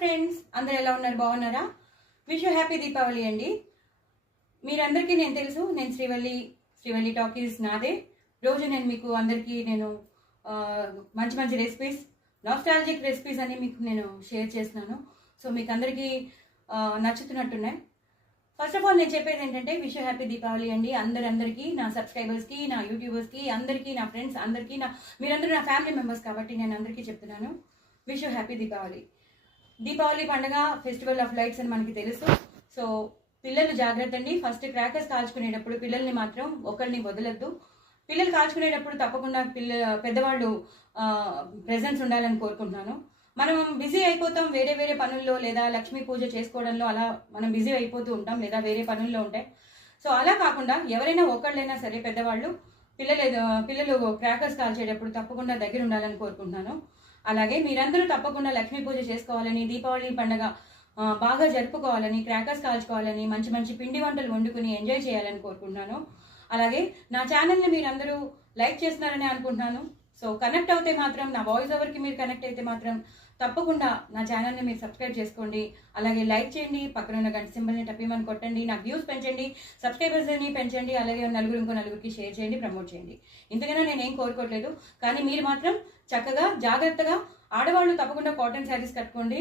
Friends, అందరు ఎలా ఉన్నారు? బాగున్నారా? విష్ యూ హ్యాపీ దీపావళి అండి. మీరందరికీ నేను తెలుసు, నేను శ్రీవల్లి టాకీస్ నాదే. రోజు నేను మీకు అందరికీ మంచి మంచి రెసిపీస్, నాస్టాలజిక్ రెసిపీస్ అని మీకు నేను షేర్ చేస్తున్నాను. సో మీకు అందరికీ నచ్చుతున్నట్టున్నాయి. ఫస్ట్ ఆఫ్ ఆల్ నేను చెప్పేది ఏంటంటే విష్ యూ హ్యాపీ దీపావళి అండి. అందరికీ, నా సబ్స్క్రైబర్స్కి, నా యూట్యూబర్స్కి, అందరికీ, నా ఫ్రెండ్స్ అందరికీ, మీరందరూ నా ఫ్యామిలీ మెంబర్స్ కాబట్టి నేను అందరికీ చెప్తున్నాను wish you happy Deepavali. Deepavali పండుగ ఫెస్టివల్ ఆఫ్ లైట్స్ అని మనకి తెలుసు. సో పిల్లలు జాగ్రత్త అండి. ఫస్ట్ క్రాకర్స్ కాల్చుకునేటప్పుడు పిల్లల్ని మాత్రం ఒకరిని వదలొద్దు. పిల్లలు కాల్చుకునేటప్పుడు తప్పకుండా పెద్దవాళ్ళు ప్రెజెన్స్ ఉండాలని కోరుకుంటున్నాను. మనం బిజీ అయిపోతాం వేరే వేరే పనుల్లో, లేదా లక్ష్మీ పూజ చేసుకోవడంలో అలా మనం బిజీ అయిపోతూ ఉంటాం, లేదా వేరే పనుల్లో ఉంటాయి. సో అలా కాకుండా ఎవరైనా ఒకళ్ళైనా సరే పెద్దవాళ్ళు పిల్లలు క్రాకర్స్ కాల్చేటప్పుడు తప్పకుండా దగ్గర ఉండాలని కోరుకుంటున్నాను. అలాగే మీరందరూ తప్పకుండా లక్ష్మీ పూజ చేసుకోవాలని, దీపావళి పండుగ బాగా జరుపుకోవాలని, క్రాకర్స్ కాల్చుకోవాలని, మంచి మంచి పిండి వంటలు వండుకుని ఎంజాయ్ చేయాలని కోరుకుంటున్నాను. అలాగే నా ఛానల్ని మీరందరూ లైక్ చేస్తున్నారని అనుకుంటున్నాను. సో కనెక్ట్ అవుతే మాత్రం, నా వాయిస్ ఓవర్కి మీరు కనెక్ట్ అయితే మాత్రం తప్పకుండా నా ఛానల్ని మీరు సబ్స్క్రైబ్ చేసుకోండి. అలాగే లైక్ చేయండి, పక్కన ఉన్న గంట సింబల్ని టప్పిమని కొట్టండి, నాకు వ్యూస్ పెంచండి, సబ్స్క్రైబర్స్ని పెంచండి. అలాగే ఇంకో నలుగురికి షేర్ చేయండి, ప్రమోట్ చేయండి. ఇంతకైనా నేనేం కోరుకోవట్లేదు. కానీ మీరు మాత్రం చక్కగా జాగ్రత్తగా, ఆడవాళ్ళు తప్పకుండా కాటన్ శారీస్ కట్టుకోండి.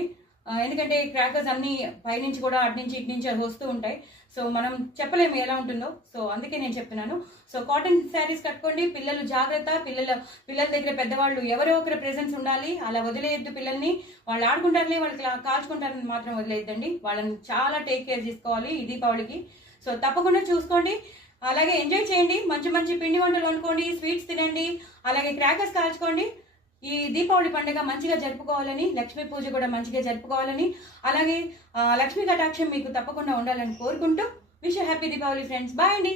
ఎందుకంటే క్రాకర్స్ అన్నీ పైనుంచి కూడా అటు నుంచి ఇటు నుంచి వస్తూ ఉంటాయి. సో మనం చెప్పలేము ఎలా ఉంటుందో. సో అందుకే నేను చెప్తున్నాను. సో కాటన్ శారీస్ కట్టుకోండి. పిల్లలు జాగ్రత్త. పిల్లల దగ్గర పెద్దవాళ్ళు ఎవరో ఒకరి ప్రెజెన్స్ ఉండాలి. అలా వదిలేయద్దు పిల్లల్ని. వాళ్ళు ఆడుకుంటారులే, వాళ్ళకి కాల్చుకుంటారని మాత్రం వదిలేయద్దండి. వాళ్ళని చాలా టేక్ కేర్ చేసుకోవాలి ఈ దీపావళికి. సో తప్పకుండా చూసుకోండి. అలాగే ఎంజాయ్ చేయండి. మంచి మంచి పిండి వంటలు వండుకోండి, స్వీట్స్ తినండి, అలాగే క్రాకర్స్ కాల్చుకోండి. ఈ దీపావళి పండుగ మంచిగా జరుపుకోవాలని, లక్ష్మీ పూజ కూడా మంచిగా జరుపుకోవాలని, అలాగే లక్ష్మీ కటాక్షం మీకు తప్పకుండా ఉండాలని కోరుకుంటూ wish happy Deepavali friends. Bye అండి.